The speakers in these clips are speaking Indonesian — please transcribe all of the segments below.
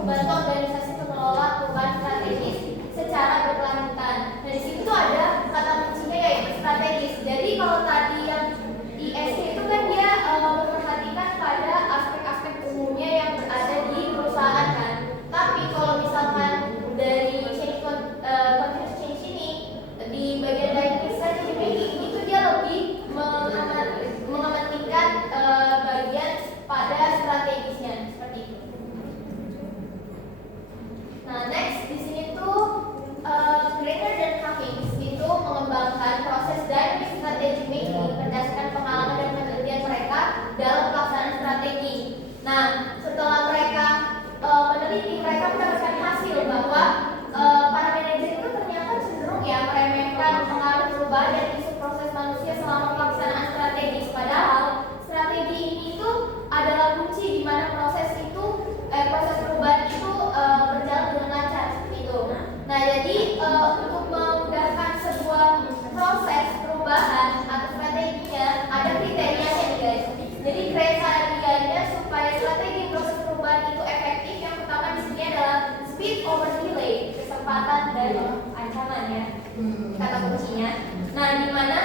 membantu organisasi untuk mengelola perubahan strategis secara berkelanjutan. Nah, di situ tuh ada kata kuncinya yaitu strategis. Jadi kalau tadi yang ISC itu kan dia memperhatikan pada aspek-aspek umumnya yang berada di perusahaan kan. Tapi kalau misalkan dari continuous change ini di bagian dynamic strategy making itu dia lebih mengementingkan bagian pada strategisnya seperti itu. Nah, next di sini tuh Greiner dan Cummings itu mengembangkan proses dynamic strategy making berdasarkan pengalaman dan penelitian mereka dalam pelaksanaan strategi. Nah, setelah mereka meneliti, mereka mendapatkan hasil bahwa para manajer itu ternyata cenderung ya meremehkan pengaruh perubahan dan isu proses manusia selama pelaksanaan strategi. Padahal strategi ini itu adalah kunci di mana proses perubahan itu berjalan dengan lancar seperti itu. Nah, jadi untuk memudahkan sebuah proses perubahan atau strateginya ada kriterianya nih guys. Jadi kriterianya supaya strategi proses perubahan itu efektif, yang pertama di sini adalah speed over delay, kecepatan dan ancaman ya, kata kuncinya. Nah, di mana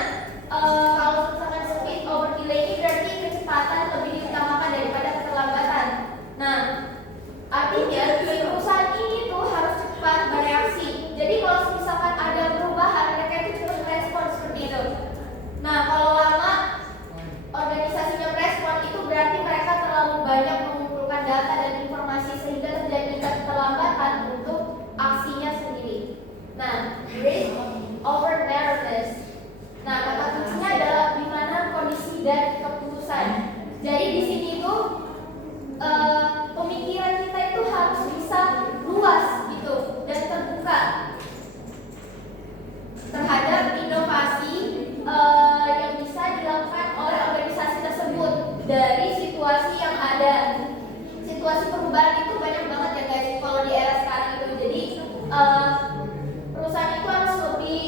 kalau misalkan speed over delay ini berarti kecepatan lebih diutamakan daripada keterlambatan. Nah, artinya di perusahaan ini tuh harus cepat bereaksi. Jadi kalau misalkan ada perubahan, mereka itu cepat merespon seperti itu. Nah, kalau lama organisasinya merespon itu berarti mereka terlalu banyak mengumpulkan data dan informasi sehingga terjadi keterlambatan untuk aksinya sendiri. Nah, risk over narratives. Nah, kata kuncinya adalah di mana kondisi dan keputusan. Jadi di sini tuh pemikiran kita itu harus bisa luas gitu dan terbuka terhadap inovasi yang bisa dilakukan oleh organisasi tersebut dari situasi yang ada. Situasi perubahan itu banyak banget ya guys kalau di era sekarang itu. Jadi perusahaan itu harus lebih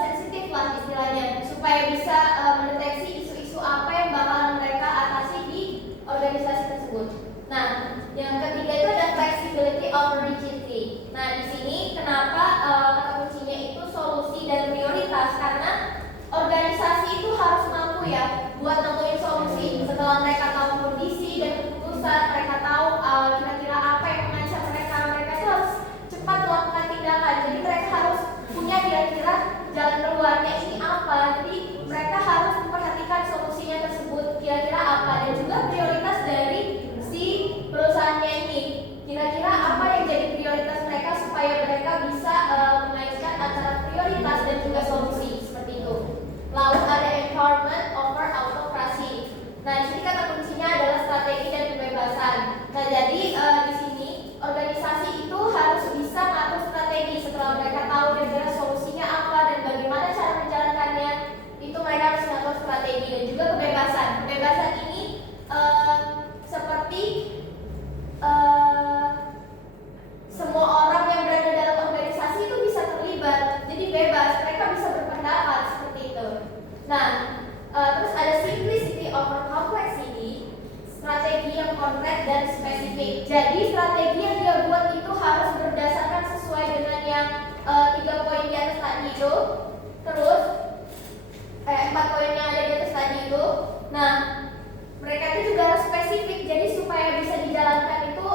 sensitif lah istilahnya supaya bisa mendeteksi isu-isu apa yang bakalan mereka atasi di organisasi tersebut. Nah, yang ketiga itu ada flexibility over rigidity. Nah, di sini kenapa kata kuncinya itu solusi dan prioritas, karena organisasi itu harus mampu ya buat nemuin solusi setelah mereka tahu kondisi dan keputusan, mereka tahu kira-kira apa yang mengancam mereka itu harus cepat melakukan tindakan. Jadi mereka harus punya kira-kira jalan keluarnya ini apa. Jadi mereka harus memperhatikan solusinya tersebut kira-kira apa, dan juga prioritas dari si perusahaannya ini. Kira-kira apa yang jadi prioritas mereka supaya mereka bisa mengaitkan antara prioritas dan juga solusi seperti itu. Lalu ada empowerment over autocracy. Nah, di sini kata kuncinya adalah strategi dan kebebasan. Nah, jadi di sini organisasi itu harus bisa ngatur strategi setelah mereka tahu kira-kira solusinya apa dan bagaimana cara menjalankannya. Itu mereka harus ngatur strategi dan juga kebebasan. Kebebasan ini seperti semua orang yang berada dalam organisasi itu bisa terlibat, jadi bebas, mereka bisa berpendapat seperti itu. Nah, terus ada simplicity over complexity, strategi yang konkret dan spesifik. Jadi strategi yang dia buat itu harus berdasarkan sesuai dengan yang 3 poin di atas tadi itu. Terus 4 poin yang ada di atas tadi itu. Nah, mereka itu juga harus spesifik, jadi supaya bisa dijalankan itu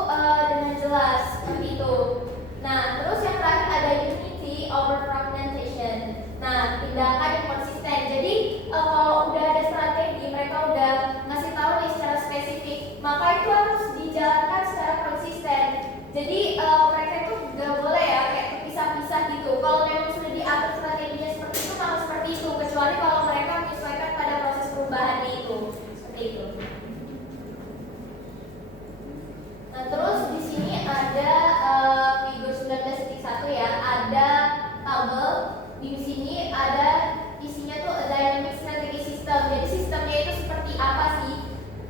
dengan jelas seperti itu. Nah, terus yang terakhir ada unity over fragmentation. Nah, tindakan yang konsisten. Jadi kalau udah ada strategi, mereka udah ngasih tahu nih secara spesifik, maka itu harus dijalankan secara konsisten. Jadi mereka itu nggak boleh ya kayak terpisah-pisah gitu. Kalau memang sudah diatur strateginya seperti itu, maka seperti itu. Kecuali kalau mereka menyesuaikan pada proses perubahannya itu. Seperti itu. Nah, terus di sini ada figur 19.1 ya, ada tabel. Di sini ada isinya tuh dynamic strategy system. Jadi sistemnya itu seperti apa sih?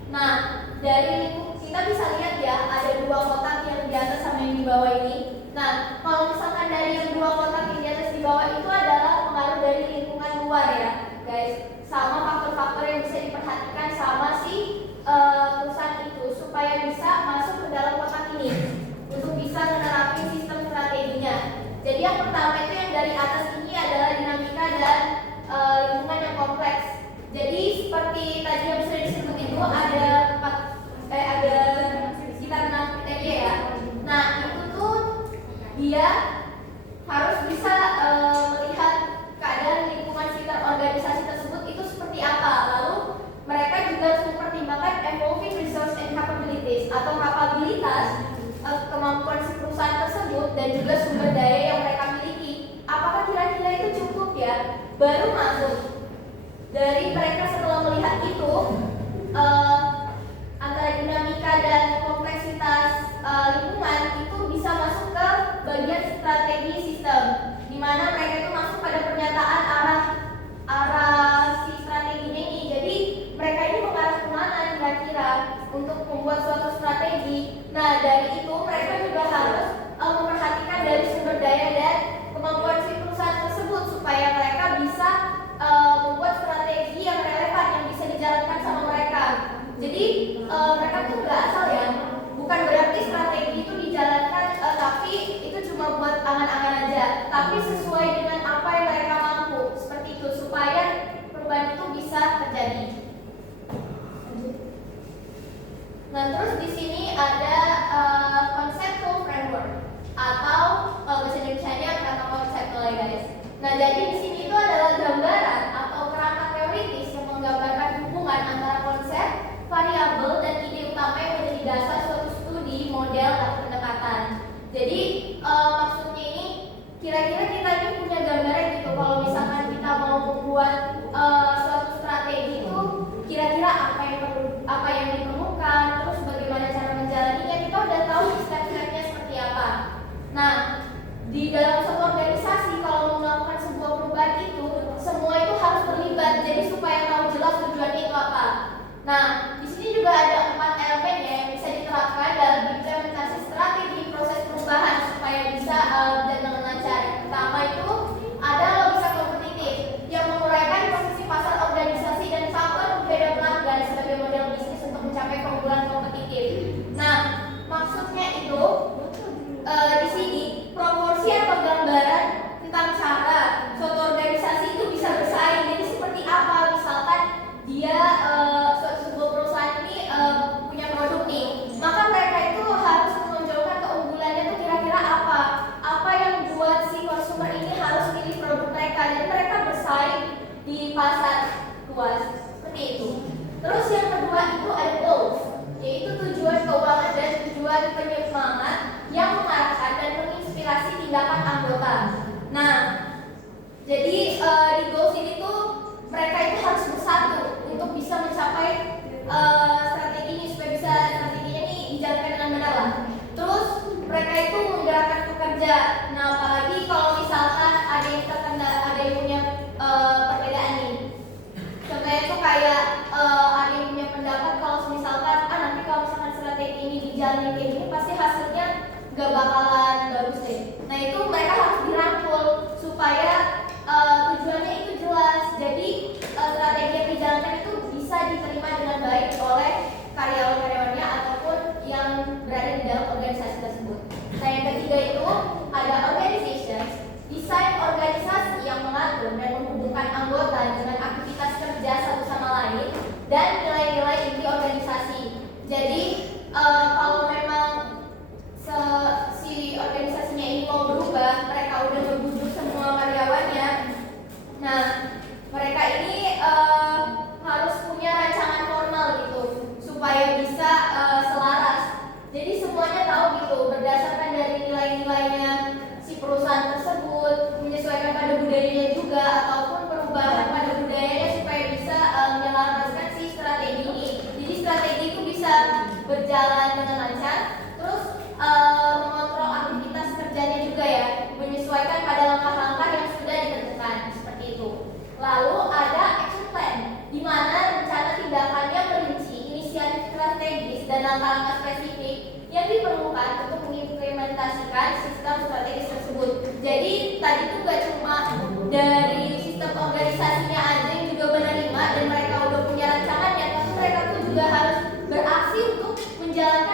Nah, dari kita bisa lihat ya, ada 2 kotak yang di atas sama yang di bawah ini. Nah, kalau misalkan dari yang 2 kotak yang di atas di bawah itu adalah pengaruh dari lingkungan luar ya, guys. Sama faktor-faktor yang bisa diperhatikan sama si perusahaan itu supaya bisa masuk ke dalam kotak ini. dia harus bisa melihat keadaan lingkungan sekitar organisasi tersebut itu seperti apa. Lalu mereka juga harus mempertimbangkan evolving resource and capabilities atau kapabilitas kemampuan si perusahaan tersebut dan juga sumber daya yang mereka miliki. Apakah kira-kira itu cukup ya? Baru masuk. Dari mereka setelah melihat itu antara dinamika dan kompleksitas lingkungan itu bisa masuk ke bagian strategi sistem, di mana mereka itu masuk pada pernyataan arah si strateginya ini. Jadi mereka ini mengarah kemana kira-kira untuk membuat suatu strategi. Nah dari itu mereka juga harus memperhatikan dari sumber daya dan kemampuan si perusahaan tersebut supaya mereka bisa membuat strategi yang relevan yang bisa dijalankan sama mereka. Jadi mereka tuh nggak asal ya, bukan berarti strategi itu dijalankan tapi itu cuma buat angan-angan aja, tapi sesuai dengan apa yang mereka mampu, seperti itu supaya perubahan itu bisa terjadi. Nah terus di sini ada conceptual framework atau bahasa Indonesianya kata konseptual ya guys. Nah jadi di sini itu adalah gambaran atau kerangka teoritis yang menggambarkan hubungan antara konsep, variabel dan ide utama yang menjadi dasar suatu studi, model atau pendekatan. Jadi maksudnya ini kira-kira kita ini punya gambaran gitu kalau misalkan kita mau membuat suatu strategi itu kira-kira apa yang diperlukan, terus bagaimana cara menjalaninya, kita udah tahu step-stepnya seperti apa. Nah di dalam suatu organisasi kalau mau melakukan sebuah perubahan itu semua itu harus terlibat, jadi supaya tahu jelas tujuannya itu apa. Nah di sini juga ada 4 elemen ya yang bisa diterapkan dalam implementasi strategi proses perubahan supaya bisa berjalan dengan lancar. Pertama itu ada logika kompetitif yang menguraikan posisi pasar organisasi dan faktor berbeda pelanggan sebagai model bisnis untuk mencapai keunggulan kompetitif. Nah maksudnya itu di sini proporsi atau gambaran tentang cara suatu organisasi itu bisa bersaing. Jadi seperti apa? Misalkan dia sebuah perusahaan ini punya produk nih, maka mereka itu harus menonjolkan keunggulannya itu kira-kira apa yang buat si konsumer ini harus pilih produk mereka. Jadi mereka bersaing di pasar luas seperti itu. Terus yang kedua itu ada goals, yaitu tujuan keuangan dan tujuan penyemangat yang mengarahkan dan menginspirasi tindakan anggota. Nah, jadi di goals ini tuh mereka itu harus bersatu untuk bisa mencapai strategi ini supaya bisa strateginya ini dijalankan dengan benar lah. Terus mereka itu menggerakkan pekerja. Nah, apalagi kalau misalkan ada yang punya perbedaan nih. Contohnya itu kayak ada yang punya pendapat kalau misalkan nanti kalau misalkan strategi ini dijalanin kayak gini pasti hasilnya gak bakalan bagus deh. Nah itu mereka harus dirangkul supaya tujuannya itu jelas. Jadi strategi yang dijalankan itu bisa diterima dengan baik oleh karyawan-karyawannya ataupun yang berada di dalam organisasi tersebut. Nah yang ketiga itu ada organizations, desain organisasi yang mengatur dan menghubungkan anggota dengan aktivitas kerja satu sama lain dan nilai-nilai inti organisasi. Jadi kalau memang si organisasinya ini mau berubah, mereka udah ngebujuk semua karyawannya. Nah, mereka ini harus punya rancangan formal gitu supaya bisa selaras. Jadi semuanya tahu gitu berdasarkan dari nilai-nilainya si perusahaan tersebut, menyesuaikan pada budayanya juga ataupun perubahan pada budayanya supaya bisa menyelaraskan si strategi ini. Jadi strategi itu bisa berjalan dengan lancar. Terus mengontrol aktivitas kerjanya juga ya, menyesuaikan pada langkah-langkah yang sudah ditentukan seperti itu. Lalu ada action plan, di mana rencana tindakannya merinci inisiatif strategis dan langkah-langkah spesifik yang diperlukan untuk mengimplementasikan sistem strategis tersebut. Jadi tadi itu gak cuma dari sistem organisasinya aja yang juga menerima dan mereka udah punya rancangannya, tapi mereka tuh juga harus beraksi untuk menjalankan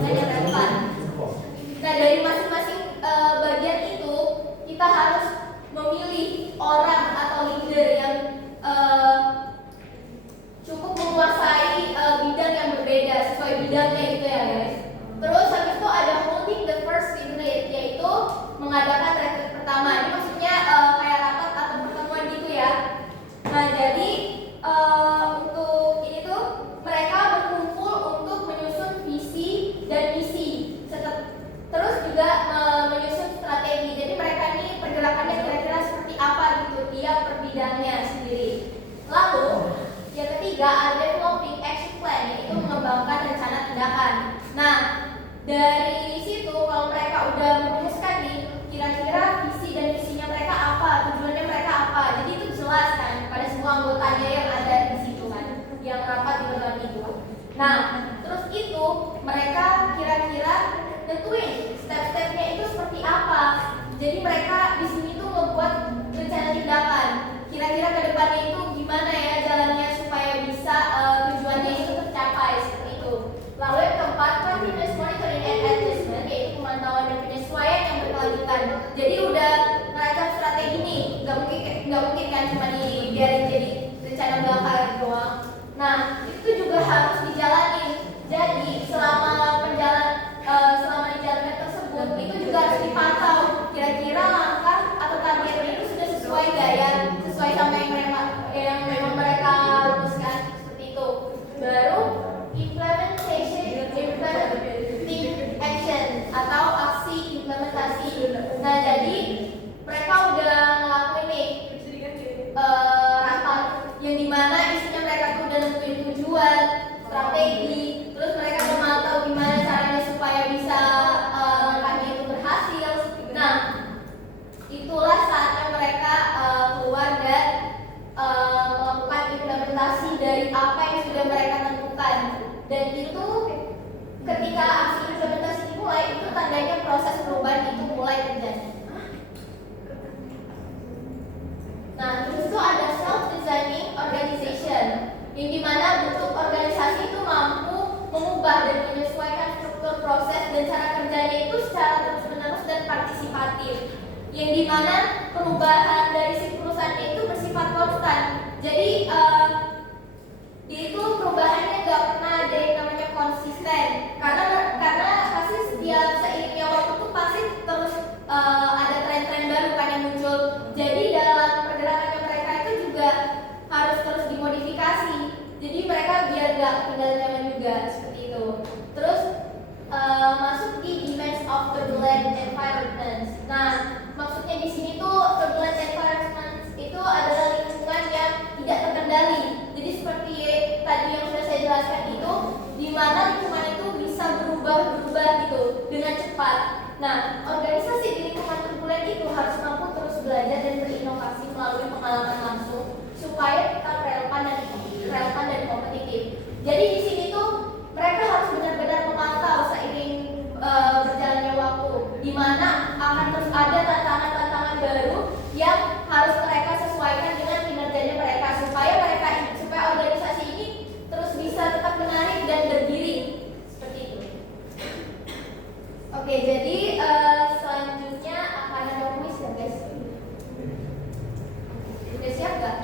dengan yang relevan. Nah, dari masing-masing bagian itu kita harus memilih orang atau leader yang cukup menguasai bidang yang berbeda sesuai bidangnya gitu ya guys. Terus habis itu ada holding the first retreat, yaitu mengadakan retreat pertama. Ini maksudnya kayak rapat atau pertemuan gitu ya. Nah, jadi untuk ini tuh mereka berkumpul untuk menyusun visi dan misi, terus juga menyusun strategi. Jadi mereka ini pergerakannya kira-kira seperti apa gitu tiap per bidangnya sendiri. Lalu yang ketiga ada developing action plan, yaitu mengembangkan rencana tindakan. Nah, dari situ kalau mereka udah merumuskan nih kira-kira visi dan misinya mereka apa, tujuannya mereka apa, jadi itu jelas kan pada semua anggotanya yang ada di situ kan, yang rapat di dalam itu. Nah, terus itu mereka kira-kira tentuin step-stepnya itu seperti apa. Jadi mereka di sini tuh membuat rencana tindakan. Kira-kira ke depannya itu gimana ya jalannya supaya bisa tujuannya itu tercapai seperti itu. Lalu yang keempat, continuous monitoring and adjustment, yaitu pemantauan dan penyesuaian yang berkelanjutan. Jadi udah ngerancang strategi nih, nggak mungkin kan cuma dibiarin jadi rencana belaka doang. Nah, itu juga harus dijalani. Jadi selama di jalannya tersebut itu juga harus dipantau. Kira-kira langkah atau targetnya itu sudah sesuai nggak ya, sesuai sama yang memang mereka rumuskan seperti itu. Baru implementing action atau aksi implementasi. Nah, jadi mereka udah ngelakuin nih rapat yang dimana isinya mereka tuh udah nentuin tujuan, strategi, terus mereka memantau gimana caranya supaya bisa langkahnya itu berhasil. Nah, itulah saatnya mereka keluar dan melakukan implementasi dari apa yang sudah mereka tentukan. Dan itu ketika aksi implementasi dimulai, itu tandanya proses perubahan itu mulai terjadi. Nah, terus itu ada self-designing organization, yang dimana bentuk organisasi itu mampu mengubah dan menyesuaikan struktur proses dan cara kerjanya itu secara terus-menerus dan partisipatif, yang dimana perubahan dari si perusahaan itu bersifat konstan. Jadi itu perubahannya nggak pernah ada yang namanya konsisten, karena pasti setiap seiringnya waktu itu pasti terus ada tren-tren baru kan yang muncul. Jadi dalam pergerakannya mereka itu juga harus terus dimodifikasi. Jadi mereka biar nggak ketinggalan zaman juga seperti itu. Terus masuk di demands of turbulent environments. Nah, maksudnya di sini tuh turbulent environments itu adalah lingkungan yang tidak terkendali. Jadi seperti tadi yang sudah saya jelaskan itu, di mana lingkungan itu bisa berubah gitu dengan cepat. Nah, organisasi di lingkungan turbulen itu harus mampu terus belajar dan berinovasi melalui pengalaman langsung supaya tetap relevan dan kompetitif. Jadi di sini tuh mereka harus benar-benar memantau seiring berjalannya waktu, di mana akan terus ada tantangan-tantangan baru yang harus mereka sesuaikan dengan kinerjanya mereka supaya organisasi ini terus bisa tetap menarik dan berdiri seperti itu. Oke, jadi selanjutnya akan ada kuis ya guys. Udah siap nggak?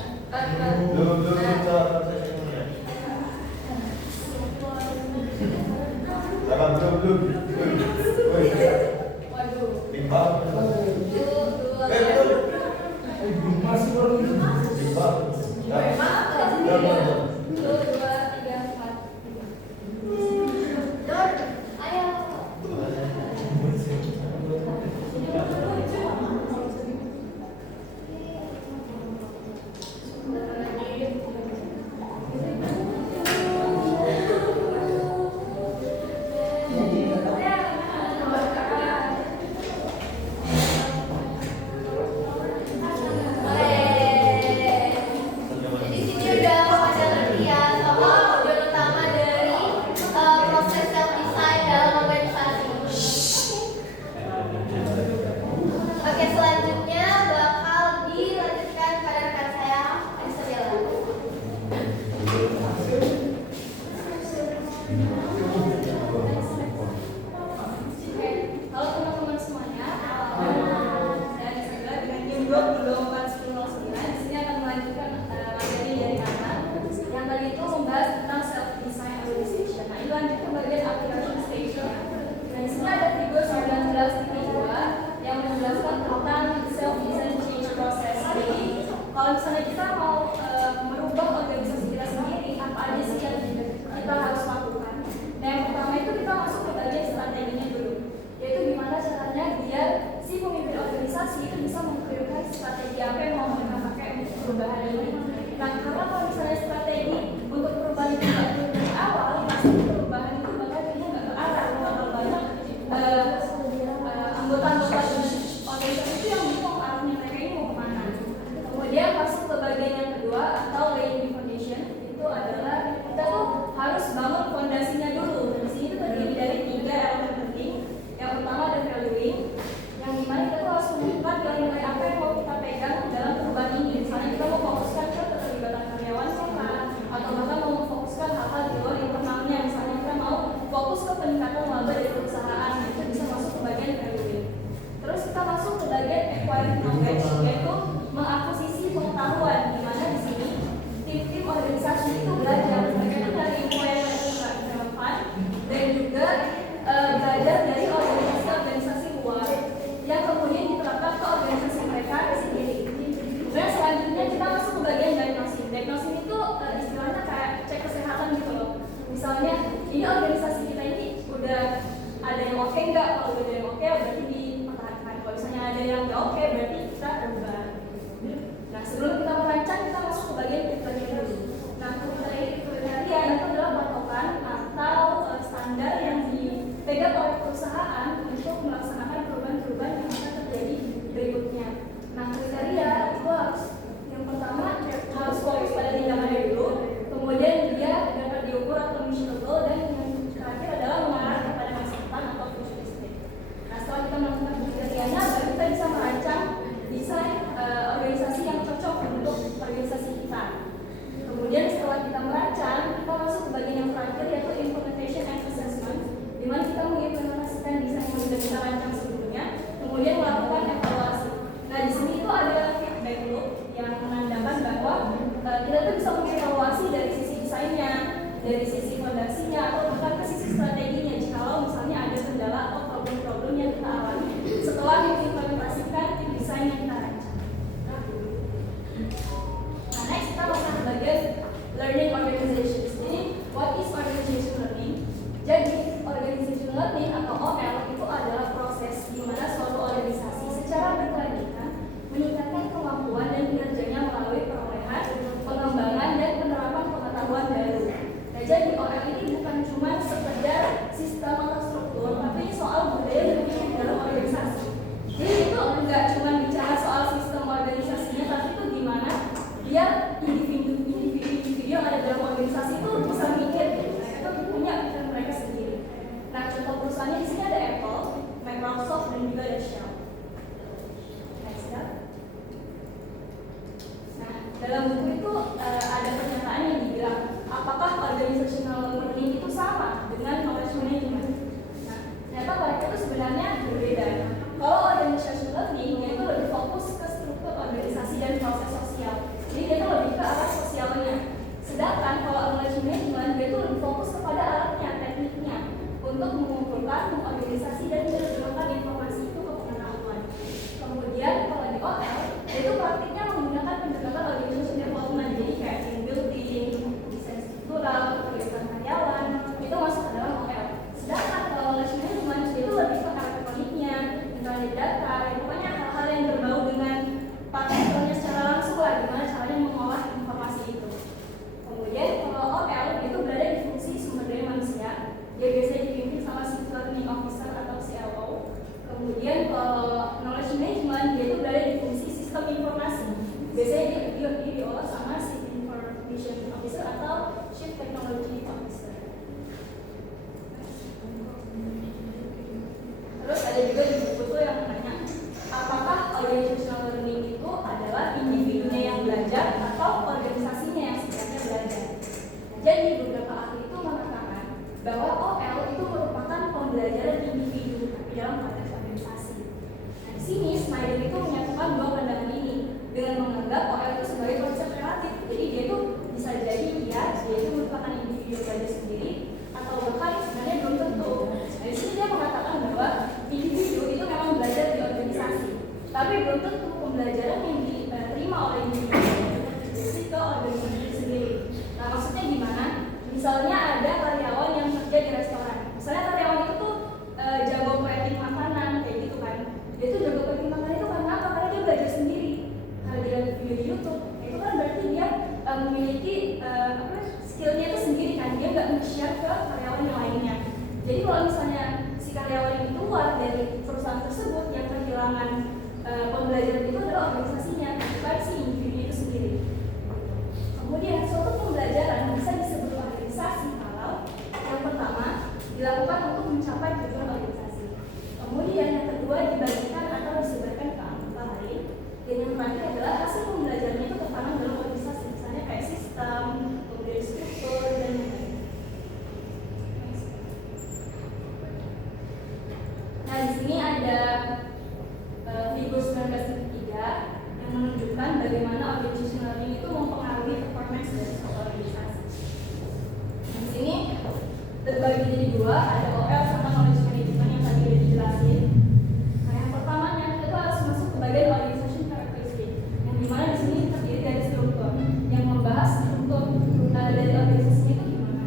peningkatan laba dari perusahaan, itu bisa masuk ke bagian evaluate. Terus kita masuk ke bagian acquiring knowledge, yaitu mengakuisisi pengetahuan, di mana di sini tim-tim organisasi itu belajar, mereka itu dari ilmu yang relevan dan juga belajar dari organisasi-organisasi luar yang kemudian diterapkan ke organisasi mereka sendiri. Kemudian selanjutnya kita masuk ke bagian diagnosing. Diagnosing itu istilahnya kayak cek kesehatan gitu loh. Misalnya ini organisasi kita ini udah ada yang oke nggak? Kalau udah ada yang oke berarti dipertahankan. Kalau misalnya ada yang nggak oke berarti kita ubah. Nah sebelum kita merancang kita masuk ke bagian kriteria dulu. Nah kriteria itu adalah patokan atau standar yang dipegang oleh perusahaan untuk melaksanakan perubahan-perubahan yang akan terjadi berikutnya. Nah kriteria itu harus yang pertama harus fokus pada tindakannya dulu, kemudian dia dapat diukur atau measurable, dan yang terakhir adalah mengarah kepada masa depan atau futuristik. Nah setelah kita melakukan kriterianya, baru kita bisa merancang desain organisasi yang cocok untuk organisasi kita. Kemudian setelah kita merancang, kita masuk ke bagian yang terakhir yaitu implementation and assessment, di mana kita mengimplementasikan desain yang sudah kita rancang sebelumnya, kemudian melakukan evaluasi. Nah di sini itu ada feedback loop yang menandakan bahwa kita tuh bisa mengevaluasi dari sisi desainnya, dari sisi fondasinya, atau bahkan ke sisi strateginya jikalau misalnya ada kendala atau problem-problem yang kita alami setelah mengimplementasikan tim desain yang kita rancang. Nah next kita masuk ke bagian learning organizations. Jadi what is organization learning? Jadi organization learning atau OL itu adalah proses di mana suatu organisasi secara berkelanjutan meningkatkan kemampuan dan kinerjanya melalui perolehan, pengembangan, dan penerapan pengetahuan baru. Nah, jadi OL ini bukan cuma sekedar sistem atau struktur, tapi soal budaya dan prinsip dalam organisasi. Jadi itu enggak cuma bicara soal sistem organisasinya, tapi itu gimana biar individu yang ada dalam organisasi itu bisa mikir, mereka itu punya pikiran mereka sendiri. Nah, contoh perusahaannya di sini ada Apple, Microsoft, dan juga ada Shell. Dalam buku itu ada pernyataan yang dibilang apakah organizational learning itu sama dengan knowledge management. Nah, ternyata mereka itu sebenarnya berbeda. Kalau organizational learning itu lebih fokus ke struktur organisasi dan proses sosial. Jadi dia itu lebih ke arah sosialnya. Sedangkan kalau knowledge management dia itu lebih fokus kepada alatnya, tekniknya untuk mengumpulkan, mengorganisasi dan menerjemahkan informasi itu ke pengetahuan. Kemudian kalau di OL itu praktiknya menggunakan pendekatan organization development, jadi kayak team building, desain struktural, kegiatan karyawan, itu masuk ke dalam OL. Sedangkan kalau knowledge management itu lebih ke arah tekniknya, mencari data, pokoknya hal-hal yang berbau dengan praktiknya secara langsung lah, gimana caranya mengolah informasi itu. Kemudian kalau OL itu berada di fungsi sumber daya manusia, dia biasanya dipimpin sama chief learning officer atau CLO. Kemudian kalau knowledge management dia itu berada di fungsi sistem informasi, biasanya dia diolah sama chief information officer atau chief technology officer. Terus ada juga di buku itu yang menanya apakah organizational learning itu adalah individunya yang belajar atau organisasinya yang sebenarnya belajar. Jadi beberapa ahli itu mengatakan bahwa OL itu merupakan pembelajaran individu tapi dalam konteks organisasi. Nah, di sini Snyder itu menyatukan dua pandangan ini dengan menganggap OL itu sebagai konsep relatif. Jadi dia itu bisa jadi dia itu merupakan individu yang belajar sendiri atau bahkan sebenarnya belum tentu. Nah, di sini dia mengatakan bahwa individu itu memang belajar di organisasi, tapi belum tentu pembelajaran yang diterima oleh individu itu ke organisasi sendiri. Nah, maksudnya gimana? Misalnya ada karyawan yang kerja di restoran. Misalnya karyawan itu tuh jago plating makanan kayak gitu kan. Dia tuh jago plating makanan itu karena apa? Karena dia belajar sendiri. Karena dia lihat video di YouTube. Itu kan berarti dia memiliki skillnya itu sendiri kan. Dia nggak nge-share ke karyawan yang lainnya. Jadi kalau misalnya si karyawan yang keluar dari perusahaan tersebut yang kehilangan pembelajaran itu adalah organisasinya, bukan si individu itu sendiri. Kemudian suatu pembelajaran bisa disebut organisasi kalau yang pertama dilakukan untuk mencapai tujuan organisasi. Kemudian yang kedua dibagikan atau disebarkan ke anggota lain. Dan yang terakhir adalah hasil pembelajarannya itu tertanam dalam organisasi, misalnya kayak sistem, kemudian struktur dan lain-lain. sini ada figur 19.3 yang menunjukkan bagaimana organization learning itu mempengaruhi performance dari suatu organisasi. Di sini terbagi jadi dua, ada OL sama knowledge management yang tadi udah dijelasin. Nah, yang pertamanya kita harus masuk ke bagian organization characteristic, yang dimana di sini terdiri dari struktur yang membahas struktur dari organisasi itu gimana.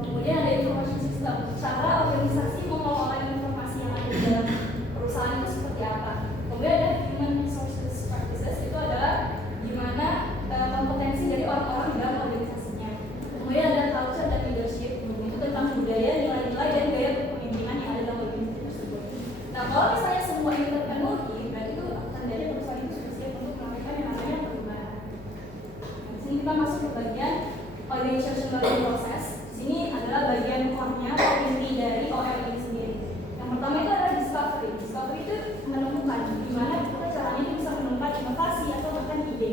Kemudian ada information system, cara organisasi mengelola informasi yang ada di dalam perusahaan itu seperti apa. Kemudian ada human resources practices, itu adalah gimana kompetensi dari orang-orang di dalam organisasinya. Kemudian ada culture dan leadership, itu tentang budaya, nilai-nilai, dan gaya kepemimpinan yang ada dalam organisasi tersebut. Nah, kalau misalnya semua ini terpenuhi, berarti itu tandanya perusahaan itu sudah siap untuk melakukan yang namanya perubahan. Nah, di sini kita masuk ke bagian organization learning process. Di sini adalah bagian core-nya atau inti dari OL ini sendiri. Yang pertama itu adalah discovery. Discovery itu menemukan gimana kita caranya bisa menemukan inovasi atau bahkan ide.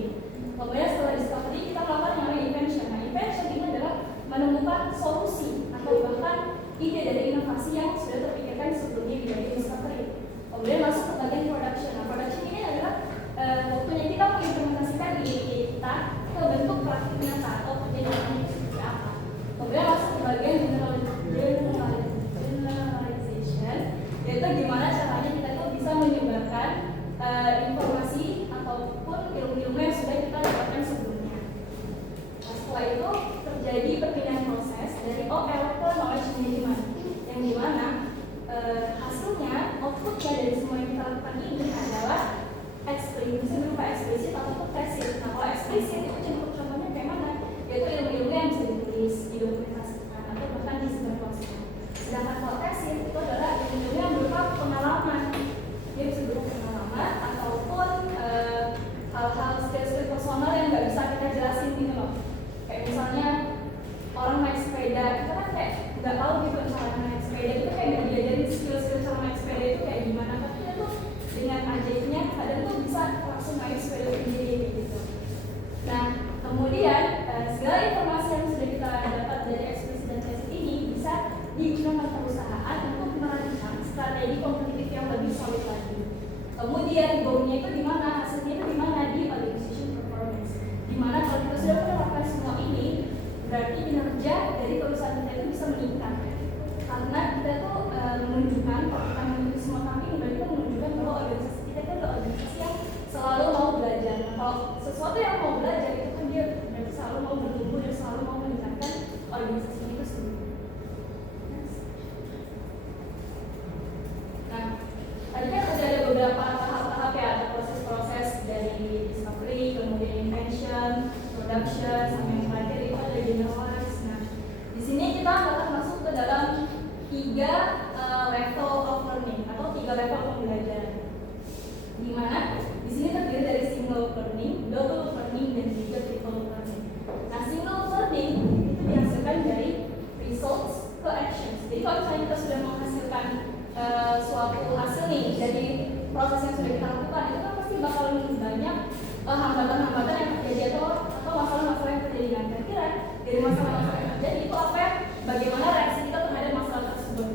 Kemudian setelah discovery kita melakukan yang namanya invention. Nah, invention ini adalah menemukan solusi atau bahkan ide dari inovasi yang sudah terpikirkan sebelumnya di bagian discovery. Kemudian masuk ke bagian production. Nah, production ini adalah waktunya kita mengimplementasikan ide kita ke bentuk praktik nyata atau kerja nyatanya seperti apa. Kemudian masuk ke bagian generalization, yaitu gimana caranya kita tuh bisa menyebarkan informasi ataupun ilmu-ilmu yang sudah kita dapatkan sebelumnya. Nah, setelah itu terjadi perpindahan proses dari OL ke knowledge management, yang dimana hasilnya outputnya dari semua yang kita lakukan ini adalah eksplisit, berupa eksplisit ataupun tesis. Nah, kalau eksplisit itu contohnya kayak mana? Yaitu ilmu-ilmu yang bisa ditulis, didokumentasikan atau bahkan disebarluaskan. Sedangkan kalau tesis itu adalah ilmu-ilmu yang berupa pengalaman. Dia bisa berupa pengalaman ataupun hal-hal skill-skill personal yang nggak bisa kita jelasin gitu loh. Kayak misalnya orang naik sepeda, kita kan kayak nggak tahu gitu cara naik sepeda itu kayak nggak diajarin skill-skill cara naik sepeda itu kayak gimana. Tapi dia tuh dengan ajaibnya kadang tuh bisa langsung naik sepeda sendiri gitu. Nah, kemudian segala informasi yang sudah kita dapat dari eksplisit dan tesis ini bisa digunakan perusahaan untuk merancang strategi kompetitif yang lebih solid lagi. Kemudian goalnya itu di mana, hasilnya itu di mana, di organization performance. Di mana kalau kita sudah menerapkan semua ini, berarti kinerja dari perusahaan kita itu bisa meningkat. Karena kita tuh menunjukkan, kalau kita mengikuti semua kami, berarti kita menunjukkan bahwa organisasi kita itu adalah organisasi yang selalu mau belajar. Nah, kalau sesuatu yang mau belajar itu kan dia berarti selalu mau bertumbuh dan selalu mau meningkatkan organisasi itu sendiri. Nah, tadi kan sudah ada beberapa tahap-tahap ya, ada proses-proses dari discovery, kemudian invention, production, sampai yang terakhir itu ada generalize. Nah, di sini kita akan masuk ke dalam 3 level of learning atau 3 level pembelajaran. Di mana di sini terdiri dari single learning, double learning, dan juga triple learning. Nah, single learning itu dihasilkan dari results ke actions. Jadi kalau misalnya kita sudah menghasilkan suatu hasil nih dari proses yang sudah kita lakukan, itu kan pasti bakal banyak hambatan-hambatan yang terjadi atau masalah-masalah yang terjadi. Nah, kira-kira dari masalah-masalah yang terjadi itu apa ya? Bagaimana reaksi kita terhadap masalah tersebut?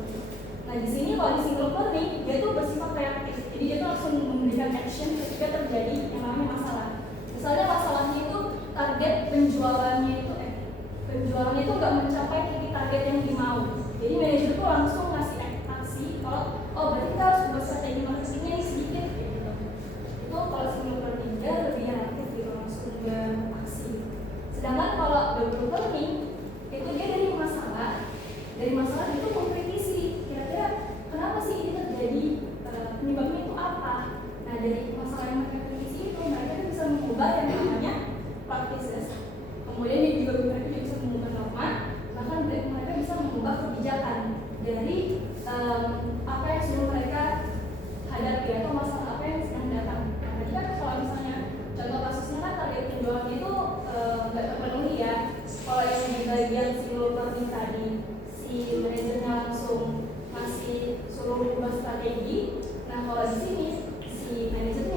Nah, di sini kalau di single learning dia tuh bersifat reaktif. Jadi dia tuh langsung memberikan action ketika terjadi yang namanya masalah. Misalnya masalahnya itu target penjualannya itu nggak mencapai titik target yang dimau. Jadi manajer tuh langsung ngasih aksi kalau berarti kita harus buat strategi marketingnya ini sedikit gitu. Itu kalau single learning dia lebih reaktif gitu, langsung beraksi. Sedangkan kalau double learning itu dia dari masalah itu mengkritisi kira-kira kenapa sih ini terjadi, penyebabnya itu apa. Nah, dari masalah yang mereka kritisi itu mereka bisa mengubah yang namanya practices. Kemudian mereka juga bisa mengubah norma, bahkan mereka bisa mengubah kebijakan dari apa yang sudah mereka hadapi atau masalah apa yang sedang datang. Nah, tadi kan kalau misalnya contoh kasusnya kan target penjualannya itu nggak terpenuhi ya. Kalau yang di bagian single learning tadi, si manajernya langsung masih suruh ubah strategi. Nah, kalau di sini si manajernya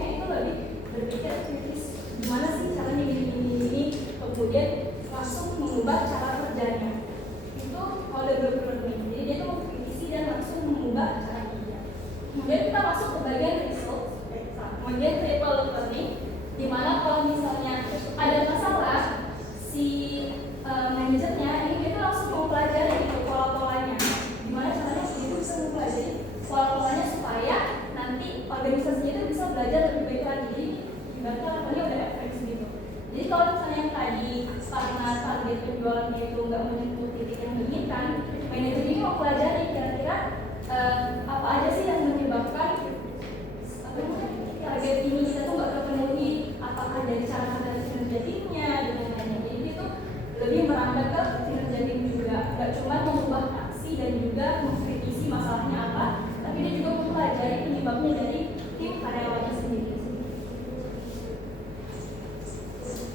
ibaratnya levelnya udah referensi gitu. Jadi kalau misalnya yang tadi karena target penjualannya itu nggak menyentuh titik yang diinginkan, manajer ini mau pelajari kira-kira apa aja sih yang menyebabkan target ini kita tuh nggak terpenuhi, apakah dari cara dari kinerja timnya dan lain-lainnya. Jadi itu lebih merambah ke kinerja tim juga, nggak cuma mengubah aksi dan juga mengkritisi masalahnya apa, tapi dia juga mempelajari penyebabnya dari tim karyawannya sendiri.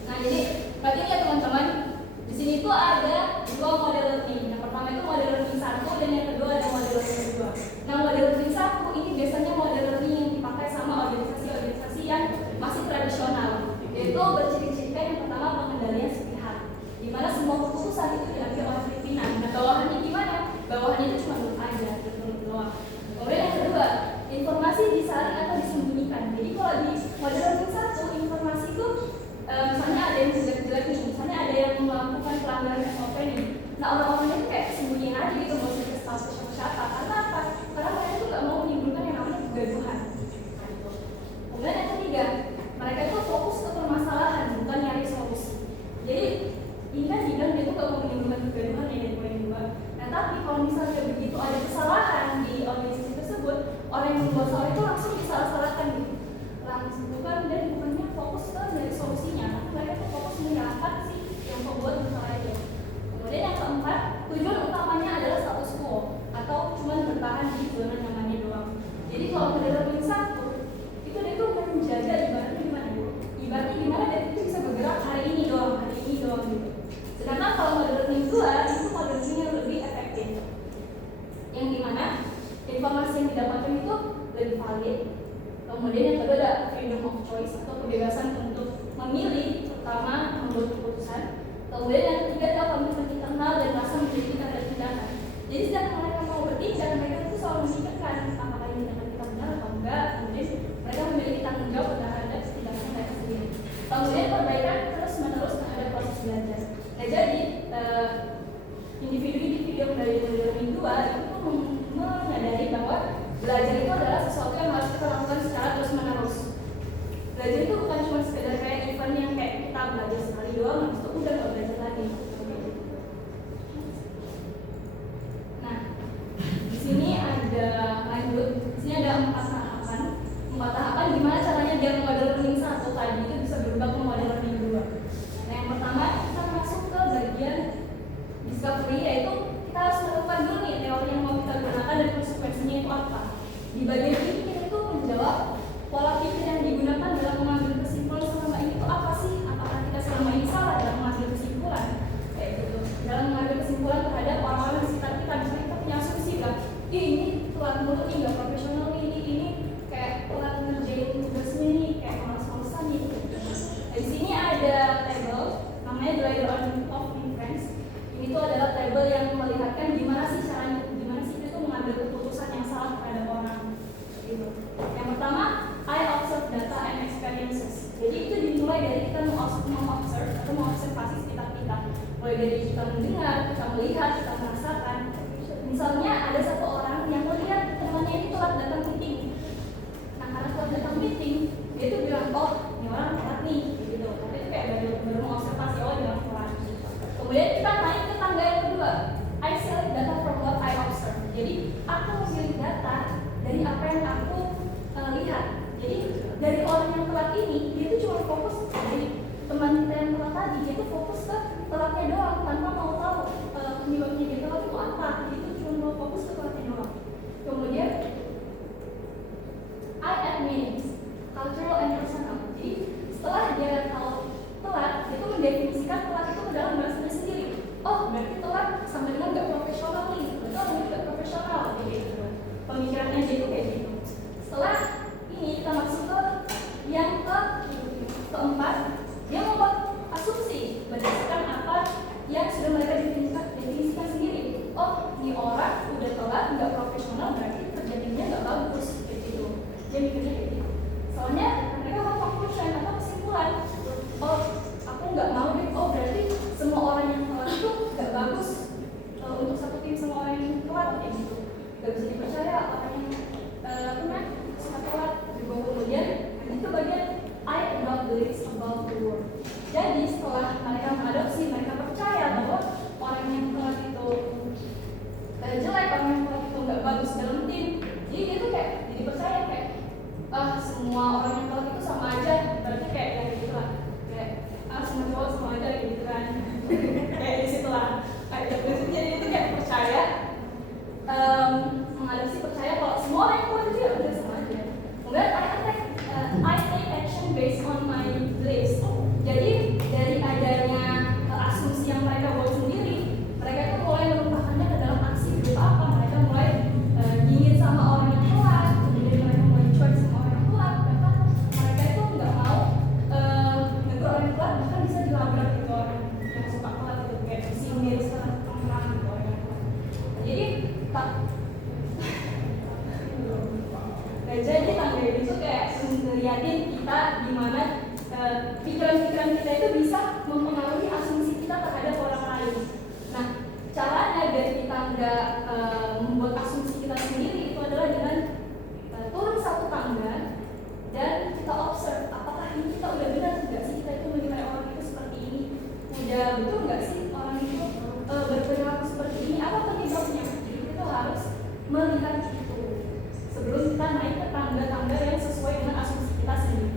Nah, jadi perhatian ya teman-teman, di sini tuh ada dua model learning. Yang pertama itu model learning 1 dan yang kedua ada model learning 2. Nah, model learning 1 ini biasanya model learning yang dipakai sama organisasi-organisasi yang masih tradisional, yaitu berciri-cirikan yang pertama pengendalian sepihak, di mana semua keputusan itu diambil oleh pimpinan. Nah, bawahannya gimana? Bawahannya itu cuma duduk aja, duduk doang. Kemudian yang kedua, informasi disaring atau disembunyikan. Jadi kalau di model learning 1, informasi itu misalnya ada yang jelek-jelek nih, misalnya ada yang melakukan pelanggaran SOP nih. Nah, orang-orangnya itu kayak sembunyiin aja gitu, nggak usah kasih tahu siapa-siapa. Karena apa? Karena mereka itu nggak mau menimbulkan yang namanya kegaduhan. Kemudian yang ketiga, mereka itu fokus ke permasalahan, bukan nyari solusi. Jadi ini kan dibilang dia tuh nggak mau menimbulkan kegaduhan ya dari poin 2. Nah, tapi kalau misalnya begitu ada kesalahan di organisasi tersebut, orang yang membuat salah itu langsung disalah-salahkan gitu. Langsung bukannya fokus ke dari solusinya, tapi mereka tuh fokus menyalahkan si yang membuat masalah itu. Kemudian yang keempat, tujuan utamanya adalah status quo atau cuma bertahan di zona nyamannya doang. Jadi kalau model learning 1 itu dia tuh menjaga ibaratnya gimana? Ibaratnya gimana dia itu bisa bergerak hari ini doang gitu. Sedangkan kalau model learning 2 itu model learning yang lebih efektif, yang dimana informasi yang didapatkan itu lebih valid. Kemudian yang kedua ada freedom of choice atau kebebasan untuk memilih, terutama membuat keputusan. Kemudian yang ketiga adalah komitmen internal dan rasa memiliki tanda tindakan. Jadi setiap mereka mau bertindak, mereka itu selalu memikirkan apakah ini tindakan kita benar atau enggak. Kemudian mereka memiliki tanggung jawab terhadap tindakan mereka sendiri. Kemudian perbaikan terus menerus terhadap proses belajar. Nah, jadi individu-individu yang dari model learning 2 itu menyadari bahwa belajar itu adalah sesuatu yang harus kita lakukan secara terus-menerus. Belajar itu bukan cuma sekedar kayak event yang kayak kita belajar sekali doang, habis itu udah nggak belajar lagi. Nah, di sini ada lanjut. Di sini ada 4 tahapan. 4 tahapan gimana caranya biar model learning 1 tadi itu bisa berubah ke model learning 2. Nah, yang pertama kita masuk ke bagian discovery, yaitu kita harus menemukan dulu nih teori yang mau kita gunakan dan konsekuensinya itu apa. Di bagian ini kita itu menjawab pola pikir yang digunakan dalam mengambil kesimpulan selama ini itu apa sih? Apakah kita selama ini salah dalam mengambil kesimpulan? Kayak gitu. Dalam mengambil kesimpulan terhadap orang-orang di sekitar kita, misalnya kita punya asumsi kan, ini telat mulu nih, nggak profesional nih, ini kayak telat ngerjain tugasnya nih, kayak males-malesan nih. Nah, di sini ada table namanya Glider of Inference. Ini tuh adalah table yang melihatkan gimana sih caranya, gimana sih itu mengambil keputusan yang salah terhadap orang. Gitu. Yang pertama, I observe data and experiences. Jadi itu dimulai dari kita mengobserve atau mengobservasi sekitar kita. Mulai dari kita mendengar, kita melihat, kita merasakan. Misalnya ada satu orang yang melihat temannya itu telat datang meeting. Nah, karena telat datang meeting, dia itu bilang, oh ini orang telat nih, gitu. Tapi itu kayak baru mengobservasi, oh ini orang telat. Kemudian kita naik ke tangga yang kedua, I select data from what I observe. Jadi aku memilih data dari apa yang aku lihat. Jadi dari orang yang telat ini, dia itu cuma fokus dari teman kita yang telat tadi, dia itu fokus ke telatnya doang tanpa mau tahu penyebabnya dia telat itu apa. Dia itu cuma mau fokus ke telatnya doang. Kemudian I add meanings, cultural and personal. Jadi setelah dia tahu telat, itu mendefinisikan telat itu ke dalam bahasanya sendiri. Oh, berarti telat sama dengan nggak profesional nih. Betul, nggak profesional gitu. Pemikirannya dia itu kayak gitu. Setelah ini kita masuk ke yang keempat, dia membuat asumsi berdasarkan apa yang sudah mereka definisikan sendiri. Oh, ini jadi itu kayak ngeliatin kita gimana pikiran-pikiran kita itu bisa mempengaruhi asumsi kita terhadap orang lain. Nah, caranya biar kita nggak membuat asumsi kita sendiri itu adalah dengan turun satu tangga dan kita observe apakah ini kita udah benar nggak sih kita itu menilai orang itu seperti ini, udah betul nggak sih orang itu berperilaku seperti ini, apa penyebabnya. Jadi kita harus melihat itu sebelum kita naik ke tangga-tangga yang sesuai dengan asumsi kita sendiri.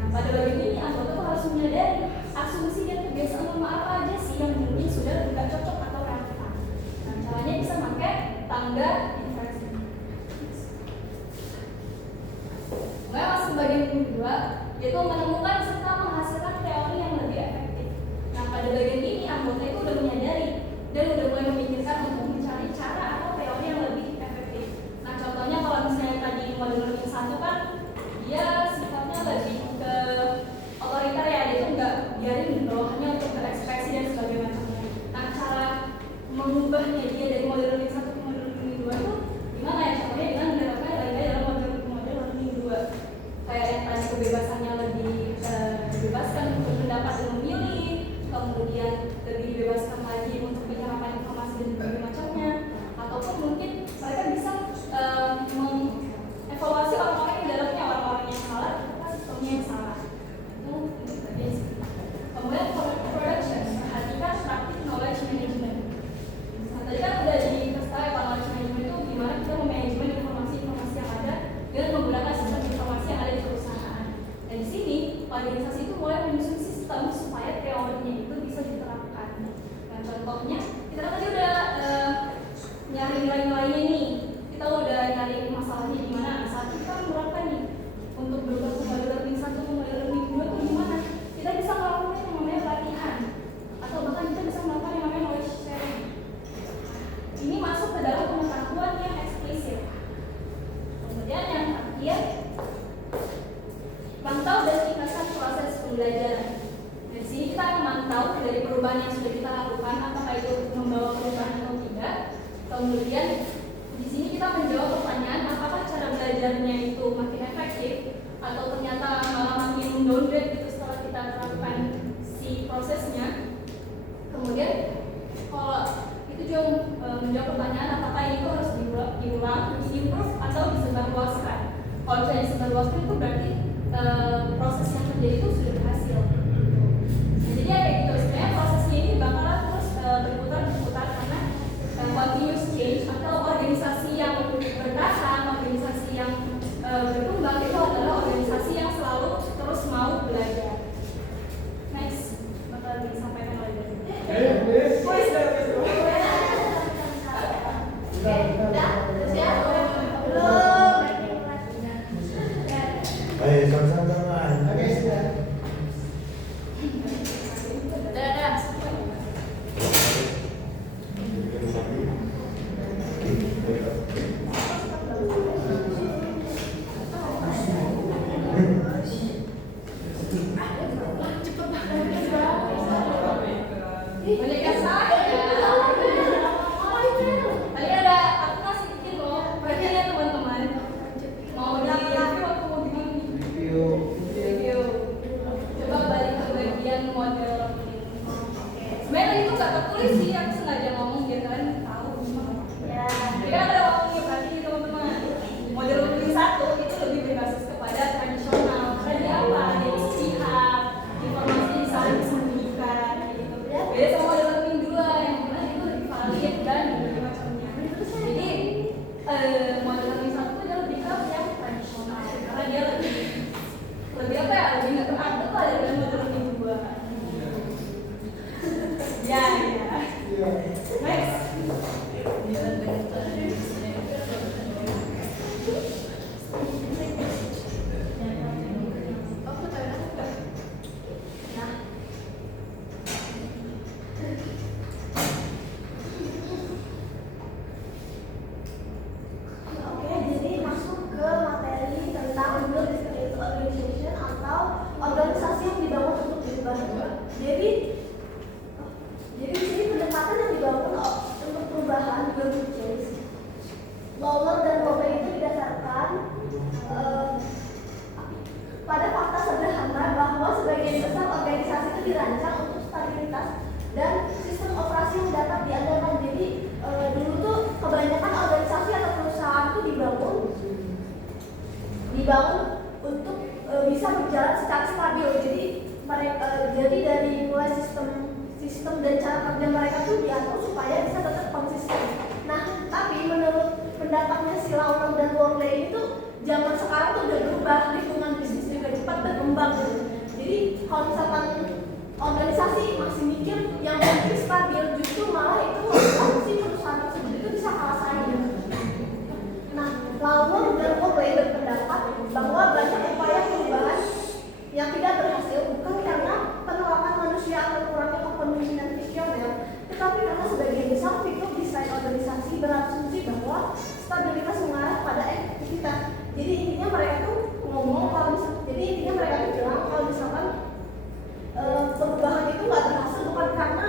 Nah, pada bagian ini anggota tuh harus menyadari asumsi dan kebiasaan lama apa aja sih yang mungkin sudah tidak cocok atau relevan. Nah, caranya bisa pakai tangga inversi. Mulai masuk bagian kedua, yaitu menemukan serta menghasilkan teori yang lebih efektif. Nah, pada bagian ini anggota itu udah menyadari dan udah mulai memikirkan untuk mencari cara atau teori yang lebih efektif. Nah, contohnya kalau misalnya tadi model learning 1 kan dia sifatnya lebih ke otoriter ya, dia itu nggak biarin bawahannya untuk berekspresi dan sebagainya macamnya. Nah, cara mengubahnya dia dari model learning 1 ke model learning 2 itu gimana ya? Contohnya dengan menerapkan lain-lain dalam model learning 2. Kayak yang tadi kebebasannya lebih dibebaskan untuk berpendapat dan memilih, kemudian lebih dibebaskan lagi untuk penyerapan informasi dan pada fakta sederhana bahwa sebagian besar organisasi itu dirancang untuk stabilitas dan sistem operasi yang dapat diandalkan. Jadi dulu tuh kebanyakan organisasi atau perusahaan itu dibangun untuk bisa berjalan secara stabil. Jadi dari mulai sistem dan cara kerja mereka tuh diatur supaya bisa tetap konsisten. Nah, tapi menurut pendapatnya si Lawrence dan Worley itu zaman sekarang tuh udah berubah, lingkungan bisnis juga cepat berkembang gitu. Jadi kalau misalkan organisasi masih mikir yang penting stabil, justru malah itu si perusahaan tersebut itu bisa kalah saing. Nah, Lawrence dan Worley berpendapat bahwa banyak upaya perubahan yang tidak berhasil bukan karena penolakan manusia atau kurangnya kepemimpinan visioner, tetapi karena sebagian besar fitur desain organisasi berasumsi bahwa stabilitas mengarah pada efektivitas. Jadi intinya mereka tuh bilang kalau misalkan perubahan itu nggak berhasil bukan karena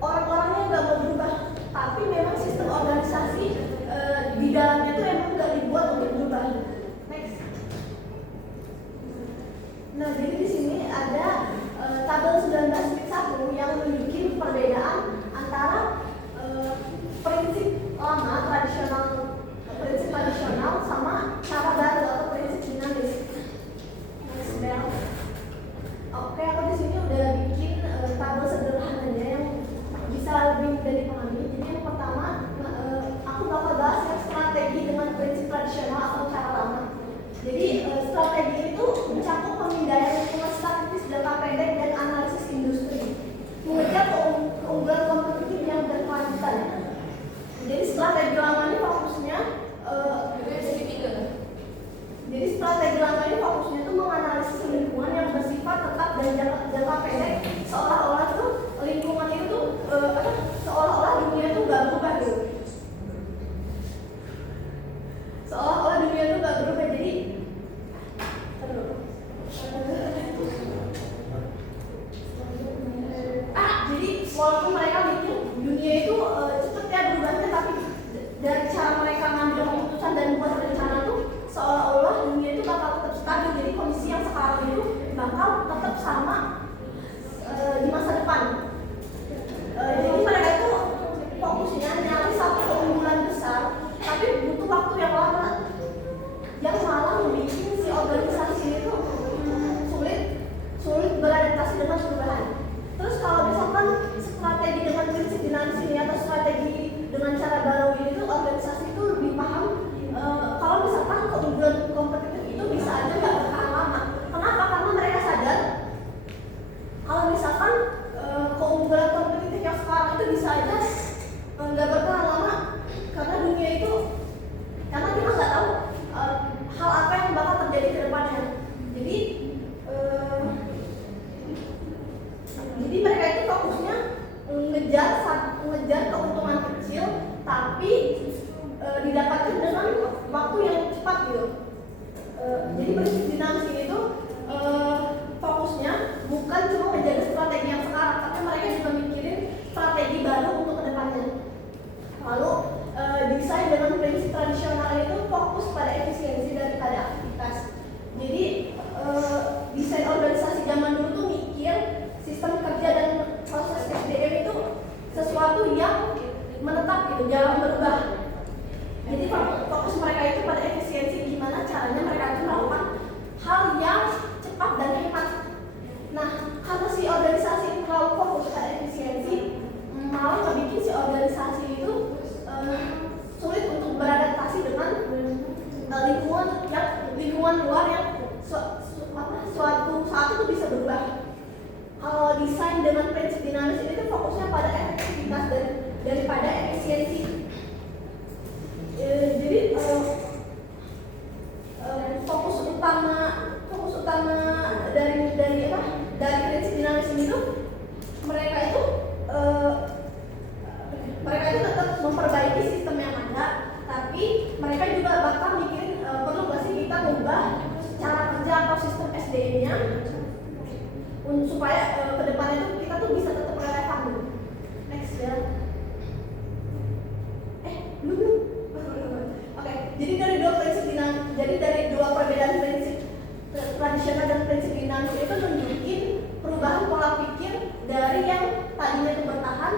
orang-orangnya nggak mau berubah, tapi memang sistem organisasi di dalamnya tuh emang nggak dibuat untuk berubah. Next. Nah, jadi di sini ada tabel 19.1 yang menunjukkan perbedaan antara prinsip tradisional sama cara baru atau prinsip dinamis. Oke, aku di sini udah bikin tabel sederhananya yang bisa lebih mudah dipahami. Jadi yang pertama, aku bakal bahas yang strategi dengan prinsip tradisional atau cara lama. Jadi strategi itu mencakup pemindaian lingkungan strategis jangka pendek dan analisis industri, mengejar keunggulan kompetitif yang berkelanjutan. Jadi strategi lama ini fokusnya itu menganalisis lingkungan yang bersifat tetap dan jangka pendek, seolah-olah tuh lingkungan itu seolah-olah dunia itu nggak berubah gitu. Seolah-olah dunia itu nggak berubah. Jadi walaupun mereka mikir dunia itu cepet ya berubahnya, tapi dari cara mereka ngambil keputusan dan buat rencana tuh seolah-olah dunia itu bakal tetap stabil. Jadi kondisi yang sekarang itu bakal tetap sama di masa depan. Jadi mereka itu fokusnya nyari satu keunggulan besar, tapi butuh waktu yang lama, yang malah membuat si organisasi itu sulit beradaptasi dengan perubahan. Terus kalau misalkan strategi dengan prinsip dinamis ini atau strategi dengan cara baru ini tuh organisasi itu lebih paham kalau misalkan keunggulan kompetitif itu bisa aja nggak bertahan lama. Kenapa? Karena mereka sadar kalau misalkan keunggulan kompetitif yang sekarang itu bisa aja nggak bertahan lama karena dunia itu, karena kita nggak tahu hal apa yang bakal terjadi ke depannya. Jadi mereka itu fokusnya ngejar keuntungan kecil, tapi didapatkan dengan waktu yang cepat gitu. Jadi prinsip dinamis ini tuh fokusnya bukan cuma menjaga strategi yang sekarang, tapi mereka juga mikirin strategi baru untuk kedepannya. Lalu desain dengan prinsip tradisional itu fokus pada efisiensi daripada aktivitas. Jadi desain organisasi zaman dulu tuh mikir sistem kerja dan proses SDM itu sesuatu yang menetap gitu, jangan berubah. Jadi fokus mereka itu pada efisiensi, gimana caranya mereka itu melakukan hal yang cepat dan hemat. Nah, karena si organisasi itu terlalu fokus pada efisiensi, malah ngebikin si organisasi itu sulit untuk beradaptasi dengan lingkungan luar yang suatu saat itu bisa berubah. Kalau desain dengan prinsip dinamis ini tuh fokusnya pada efektivitas daripada efisiensi. Jadi fokus utama dari prinsip dinamis ini tuh mereka itu tetap memperbaiki sistem yang ada, tapi mereka juga bakal mikirin perlu nggak sih kita mengubah cara kerja atau sistem SDM-nya supaya ke depannya itu kita tuh bisa tetap relevan dulu. Next ya. Belum. Oke, jadi dari dua prinsip dinamis jadi dari dua perbedaan prinsip tradisional dan prinsip dinamis itu nunjukin perubahan pola pikir dari yang tadinya itu bertahan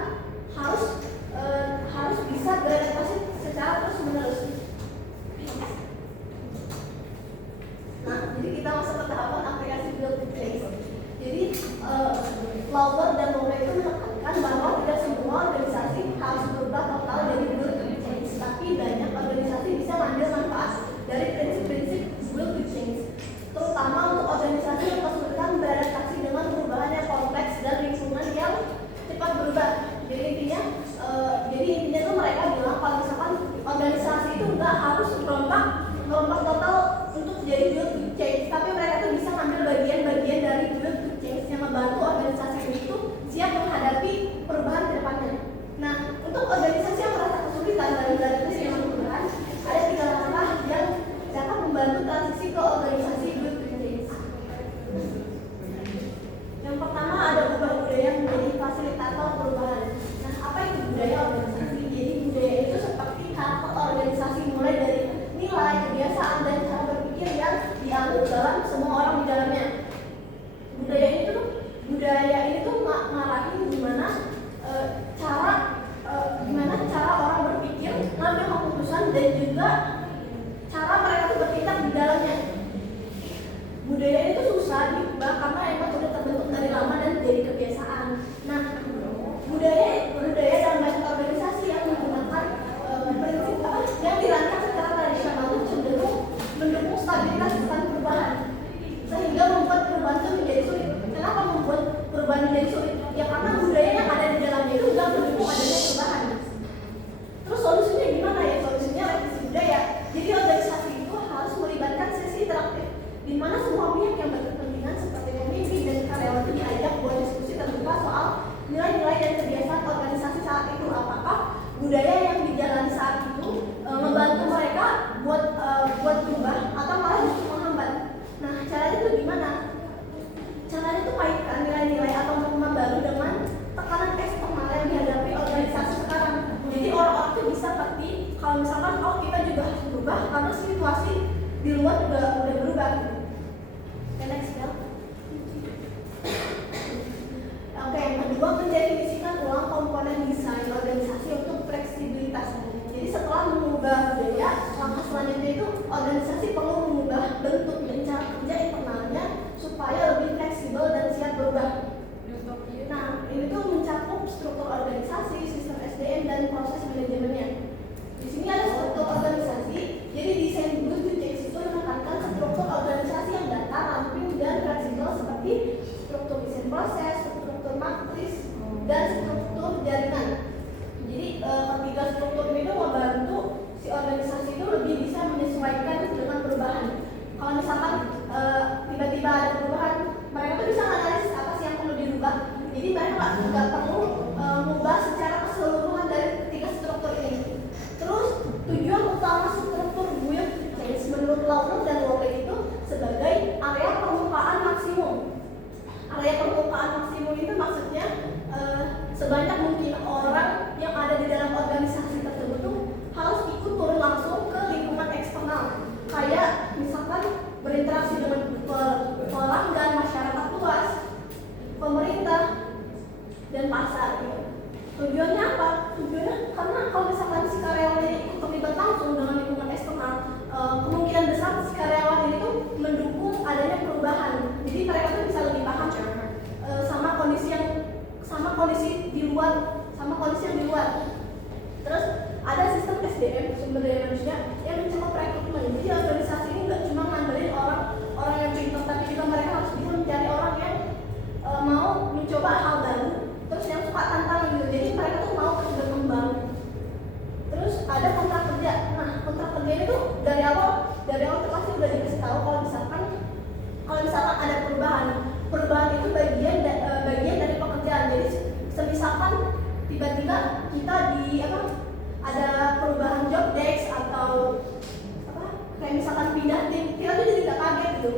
harus bisa beradaptasi secara terus menerus. Nah, jadi kita masuk ke tahapan aplikasi build to change. Jadi Lauber dan Moore itu menekankan bahwa tidak semua organisasi harus berubah total dari build to change, tapi banyak organisasi bisa mengambil manfaat dari prinsip-prinsip build to change, terutama untuk organisasi yang kesulitan beradaptasi dengan perubahan yang kompleks dan lingkungan yang cepat berubah. Jadi intinya tuh mereka bilang kalau misalkan organisasi itu nggak harus merombak total untuk jadi build to change, tapi mereka tuh bisa ngambil bagian-bagian dari build to change yang membantu organisasi itu siap menghadapi perubahan ke depannya. Nah, untuk organisasi yang merasa kesulitan dalam beradaptasi dengan perubahan, ada 3 langkah yang dapat membantu transisi ke organisasi build to change. Yang pertama ada ubah budaya menjadi fasilitator perubahan. Nah, apa itu budaya organisasi? Jadi budaya itu seperti karakter organisasi mulai dari nilai, kebiasaan, dan cara berpikir yang dianut dalam semua orang di dalamnya. Budaya ini tuh ngarahin gimana cara orang berpikir, ngambil keputusan, dan juga cara mereka tuh bertindak di dalamnya. Budaya itu susah diubah karena emang sudah terbentuk dari lama dan jadi kebiasaan. Nah, budaya dalam banyak organisasi yang menggunakan prinsip yang dirancang secara tradisional itu cenderung mendukung stabilitas bukan perubahan, sehingga membuat perubahan itu menjadi sulit. Kenapa membuat perubahan menjadi sulit? Ya karena budaya yang ada di dalamnya itu nggak mendukung adanya perubahan. Terus solusinya gimana ya? Solusinya revisi budaya. Jadi organisasi itu harus melibatkan sesi interaktif, di mana semua pihak yang berkepentingan seperti pemimpin dan karyawan diajak buat diskusi terbuka soal nilai-nilai dan kebiasaan organisasi saat itu. Apakah budaya yang dijalani saat itu membantu mereka buat berubah atau malah justru menghambat? Nah, caranya itu gimana? Caranya itu kaitkan nilai-nilai atau norma baru dengan tekanan eksternal yang dihadapi organisasi sekarang. Jadi orang-orang itu bisa ngerti kalau misalkan kita juga harus berubah karena situasi di luar juga udah berubah. Next ya. Oke, yang kedua, mendefinisikan ulang komponen desain organisasi untuk fleksibilitas. Jadi setelah mengubah budaya, langkah selanjutnya itu organisasi perlu mengubah bentuk dan cara kerja internalnya supaya lebih fleksibel dan siap berubah. Nah, ini tuh mencakup struktur organisasi, sistem SDM, dan proses manajemennya. Di sini ada struktur organisasi. Jadi desain build to change itu menekankan struktur organisasi yang datar, ramping, dan fleksibel seperti struktur desain proses, struktur matris, dan struktur jaringan. Jadi ketiga struktur ini tuh membantu si organisasi itu lebih bisa menyesuaikan dengan perubahan. Kalau misalkan tiba-tiba ada perubahan, mereka tuh bisa analisis apa sih yang perlu dirubah. Jadi mereka nggak perlu mengubah secara keseluruhan dari ketiga struktur ini. Terus tujuan utama struktur build to change menurut Lauber dan Moore itu sebagai area permukaan maksimum. Area permukaan maksimum itu maksudnya sebanyak mungkin orang yang ada di dalam organisasi tersebut tuh harus ikut turun langsung ke lingkungan eksternal, kayak misalkan berinteraksi dengan pelanggan, masyarakat luas, pemerintah, dan pasar. Tujuannya apa? Tujuannya karena kalau misalkan si karyawan ini ikut terlibat langsung dengan lingkungan eksternal, kemungkinan besar si karyawan ini tuh mendukung adanya perubahan. Jadi mereka tuh bisa lebih paham sama kondisi di luar. Terus ada sistem SDM, sumber daya manusia, yang mencakup rekrutmen. Jadi organisasi ini nggak cuma ngandelin orang yang pintar, tapi juga mereka harus bisa mencari orang yang mau mencoba hal baru, terus yang suka tantangan gitu. Jadi mereka tuh mau terus berkembang. Terus ada kontrak kerja. Nah, kontrak kerja itu dari awal tuh pasti udah dikasih tahu kalau misalkan ada perubahan itu bagian dari pekerjaan. Jadi semisalkan tiba-tiba kita ada perubahan job desk atau kayak misalkan pindah tim, kita tuh jadi nggak kaget gitu.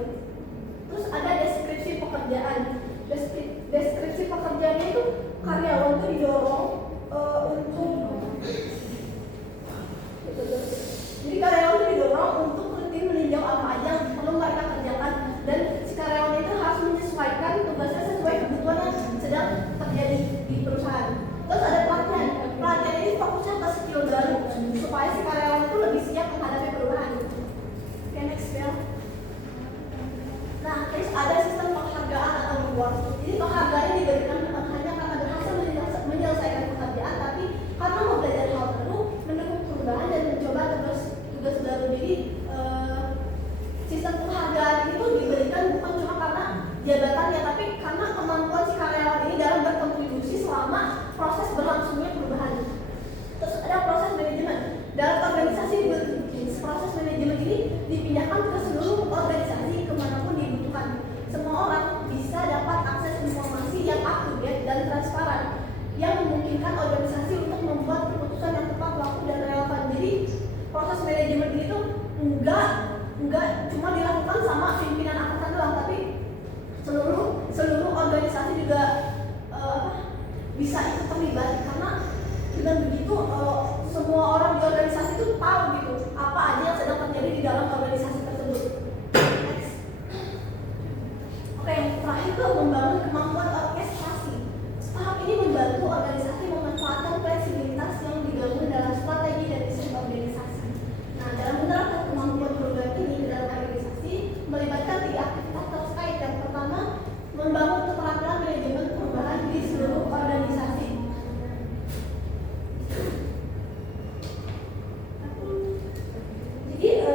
Terus ada deskripsi pekerjaan. Deskripsi pekerjaannya itu karyawan tuh didorong untuk jadi karyawan itu didorong untuk rutin meninjau Jadi sistem penghargaan ini tuh diberikan bukan cuma karena jabatannya, tapi karena kemampuan si karyawan ini dalam berkontribusi selama proses berlangsungnya perubahan. Terus ada proses manajemen. Dalam organisasi proses manajemen ini dipindahkan ke seluruh organisasi kemanapun dibutuhkan. Semua orang bisa dapat akses informasi yang up-to-date dan transparan yang memungkinkan organisasi untuk membuat keputusan yang tepat waktu dan relevan. Jadi proses manajemen ini tuh enggak cuma dilakukan sama pimpinan atasan doang, tapi seluruh organisasi juga bisa ikut terlibat, karena dengan begitu semua orang di organisasi itu tahu gitu apa aja yang sedang terjadi di dalam organisasi tersebut. Next. Oke, yang terakhir itu membangun kemampuan orkestrasi. Tahap ini membantu organisasi memanfaatkan fleksibilitas yang digabung dalam strategi dan desain organisasi. Nah, dalam menerapkan kemampuan perubahan ini ke dalam organisasi melibatkan 3 aktivitas terkait. Yang pertama, membangun keterampilan manajemen perubahan di seluruh organisasi. Jadi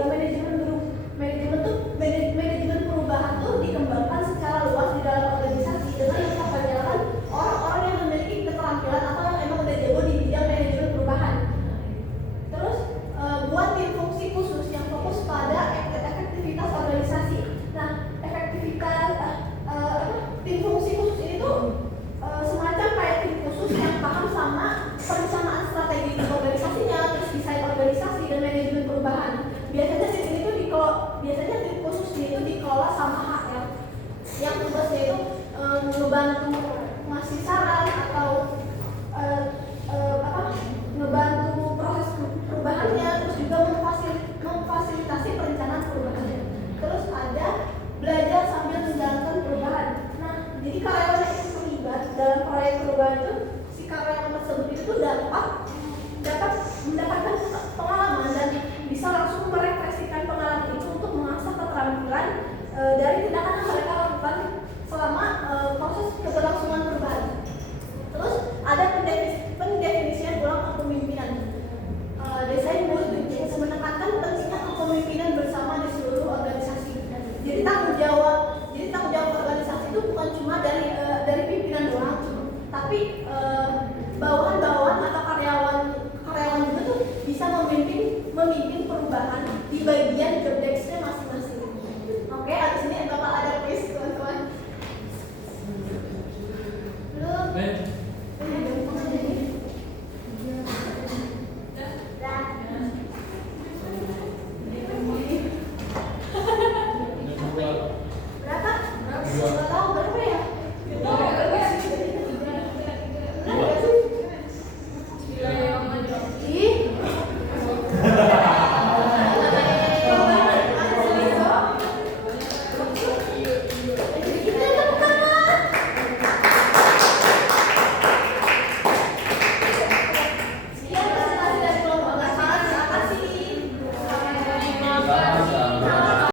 manajemen perubahan tuh dikembangkan secara luas di dalam organisasi dengan kita perjalanan orang-orang yang memiliki keterampilan atau yang emang udah jago di bidang manajemen perubahan. Terus buat tim fungsi khusus yang fokus pada efektivitas organisasi. Nah, tim fungsi khusus ini tuh semacam kayak tim khusus yang paham sama perencanaan strategi organisasinya, terus desain organisasi dan manajemen perubahan. Biasanya tim khusus ini tuh dikelola sama HR yang tugasnya itu ngebantu ngasih saran atau ngebantu proses perubahannya, terus juga memfasilitasi perencanaan perubahannya. Terus ada belajar sambil menjalankan perubahan. Nah, jadi karyawan yang terlibat dalam proyek perubahan itu, si karyawan tersebut itu dapat mendapatkan pengalaman dan bisa langsung merefleksikan pengalaman itu untuk mengasah keterampilan dari tindakan yang mereka lakukan selama proses keberlangsungan perubahan. Terus ada pendefinisian ulang kepemimpinan. Desain blueprint menekankan pentingnya kepemimpinan bersama di seluruh organisasi. Jadi tanggung jawab organisasi itu bukan cuma dari pimpinan doang, tapi bawahan-bawahan atau karyawan juga tuh bisa memimpin perubahan di bagian job desk